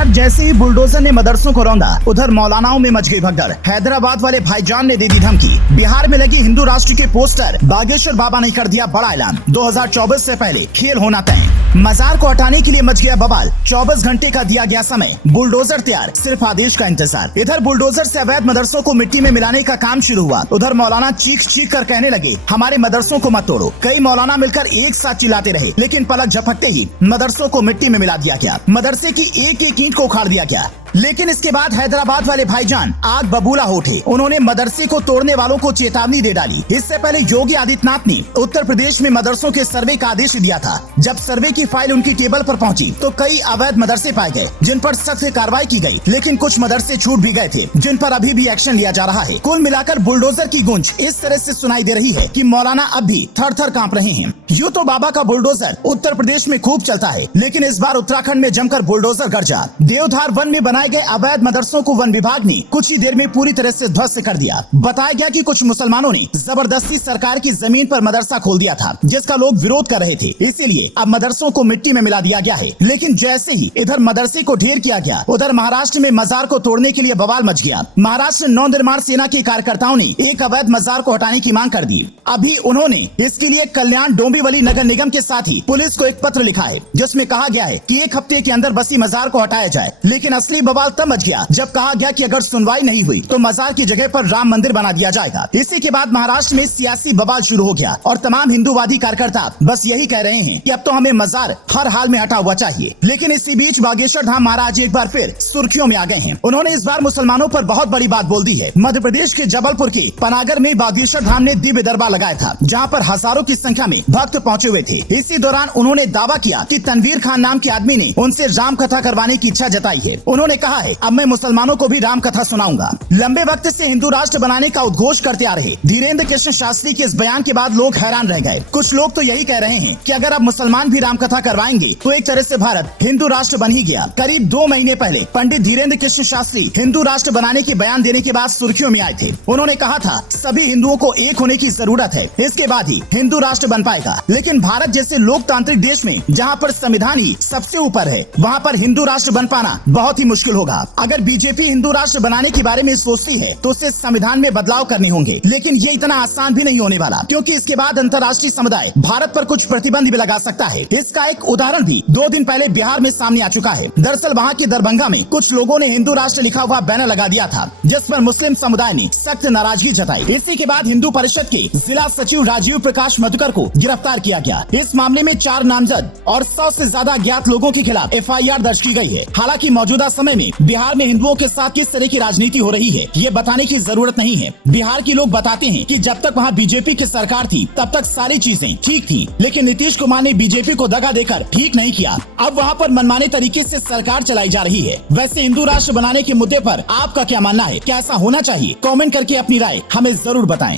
इधर जैसे ही बुलडोजर ने मदरसों को रौंदा, उधर मौलानाओं में मच गई भगदड़। हैदराबाद वाले भाईजान ने दे दी धमकी। बिहार में लगी हिंदू राष्ट्र के पोस्टर, बागेश्वर बाबा ने कर दिया बड़ा ऐलान। 2024 से पहले खेल होना तय। मजार को हटाने के लिए मच गया बवाल। 24 घंटे का दिया गया समय, बुलडोजर तैयार, सिर्फ आदेश का इंतजार। इधर बुलडोजर से अवैध मदरसों को मिट्टी में मिलाने का काम शुरू हुआ। उधर मौलाना चीख चीख कर कहने लगे, हमारे मदरसों को मत तोड़ो। कई मौलाना मिलकर एक साथ चिल्लाते रहे, लेकिन पलक झपकते ही मदरसों को मिट्टी में मिला दिया गया। मदरसे की एक एक ईंट को उखाड़ दिया गया। लेकिन इसके बाद हैदराबाद वाले भाईजान आग बबूला हो उठे। उन्होंने मदरसे को तोड़ने वालों को चेतावनी दे डाली। इससे पहले योगी आदित्यनाथ ने उत्तर प्रदेश में मदरसों के सर्वे का आदेश दिया था। जब सर्वे की फाइल उनकी टेबल पर पहुंची तो कई अवैध मदरसे पाए गए, जिन पर सख्त कार्रवाई की गई। लेकिन कुछ मदरसे छूट भी गए थे, जिन पर अभी भी एक्शन लिया जा रहा है। कुल मिलाकर बुलडोजर की गूंज इस तरह से सुनाई दे रही है कि मौलाना अब भी थर थर कांप रहे हैं। यूं तो बाबा का बुलडोजर उत्तर प्रदेश में खूब चलता है, लेकिन इस बार उत्तराखंड में जमकर बुलडोजर गरजा। देवधार वन में बनाए गए अवैध मदरसों को वन विभाग ने कुछ ही देर में पूरी तरह से ध्वस्त कर दिया। बताया गया कि कुछ मुसलमानों ने जबरदस्ती सरकार की जमीन पर मदरसा खोल दिया था, जिसका लोग विरोध कर रहे थे। इसीलिए अब मदरसों को मिट्टी में मिला दिया गया है। लेकिन जैसे ही इधर मदरसे को ढेर किया गया, उधर महाराष्ट्र में मजार को तोड़ने के लिए बवाल मच गया। महाराष्ट्र नवनिर्माण सेना के कार्यकर्ताओं ने एक अवैध मजार को हटाने की मांग कर दी। अभी उन्होंने इसके लिए कल्याण डोंबिवली नगर निगम के साथ ही पुलिस को एक पत्र लिखा है, जिसमें कहा गया है कि एक हफ्ते के अंदर बसी मजार को हटाया जाए। लेकिन असली बवाल तब मच गया जब कहा गया कि अगर सुनवाई नहीं हुई तो मजार की जगह पर राम मंदिर बना दिया जाएगा। इसी के बाद महाराष्ट्र में सियासी बवाल शुरू हो गया और तमाम हिंदूवादी कार्यकर्ता बस यही कह रहे हैं कि अब तो हमें मजार हर हाल में हटा हुआ चाहिए। लेकिन इसी बीच बागेश्वर धाम महाराज एक बार फिर सुर्खियों में आ गए हैं। उन्होंने इस बार मुसलमानों पर बहुत बड़ी बात बोल दी है। मध्य प्रदेश के जबलपुर के पनागर में बागेश्वर धाम ने दिव्य दरबार लगाया था, जहाँ पर हजारों की संख्या में भक्त पहुँचे हुए थे। इसी दौरान उन्होंने दावा किया कि तनवीर खान नाम के आदमी ने उनसे राम कथा करवाने की इच्छा जताई है। उन्होंने कहा है, अब मैं मुसलमानों को भी राम कथा सुनाऊंगा। लंबे वक्त से हिंदू राष्ट्र बनाने का उद्घोष करते आ रहे धीरेन्द्र कृष्ण शास्त्री के इस बयान के बाद लोग हैरान रह गए। कुछ लोग तो यही कह रहे हैं कि अगर अब मुसलमान भी राम कथा करवाएंगे तो एक तरह से भारत हिंदू राष्ट्र बन ही गया। करीब 2 महीने पहले पंडित धीरेन्द्र कृष्ण शास्त्री हिंदू राष्ट्र बनाने के बयान देने के बाद सुर्खियों में आए थे। उन्होंने कहा था, सभी हिंदुओं को एक होने की जरूरत है, इसके बाद ही हिंदू राष्ट्र बन पाएगा। लेकिन भारत जैसे लोकतांत्रिक देश में, जहाँ पर संविधान ही सबसे ऊपर है, वहाँ पर हिंदू राष्ट्र बन पाना बहुत ही मुश्किल होगा। अगर बीजेपी हिंदू राष्ट्र बनाने के बारे में सोचती है तो उसे संविधान में बदलाव करने होंगे। लेकिन ये इतना आसान भी नहीं होने वाला, क्योंकि इसके बाद अंतर्राष्ट्रीय समुदाय भारत पर कुछ प्रतिबंध भी लगा सकता है। इसका एक उदाहरण भी 2 दिन पहले बिहार में सामने आ चुका है। दरअसल वहाँ के दरभंगा में कुछ लोगों ने हिंदू राष्ट्र लिखा हुआ बैनर लगा दिया था, जिस पर मुस्लिम समुदाय ने सख्त नाराजगी जताई। इसी के बाद हिंदू परिषद के जिला सचिव राजीव प्रकाश मधुकर को गिरफ्तार किया गया। इस मामले में 4 नामजद और 100 से ज्यादा अज्ञात लोगों के खिलाफ FIR दर्ज की गई है। हालांकि मौजूदा समय में बिहार में हिंदुओं के साथ किस तरह की राजनीति हो रही है, ये बताने की जरूरत नहीं है। बिहार के लोग बताते हैं कि जब तक वहाँ बीजेपी की सरकार थी तब तक सारी चीजें ठीक थी, लेकिन नीतीश कुमार ने बीजेपी को दगा देकर ठीक नहीं किया। अब वहाँ पर मनमाने तरीके से सरकार चलाई जा रही है। वैसे हिंदू राष्ट्र बनाने के मुद्दे पर आपका क्या मानना है? क्या ऐसा होना चाहिए? कमेंट करके अपनी राय हमें जरूर बताएं।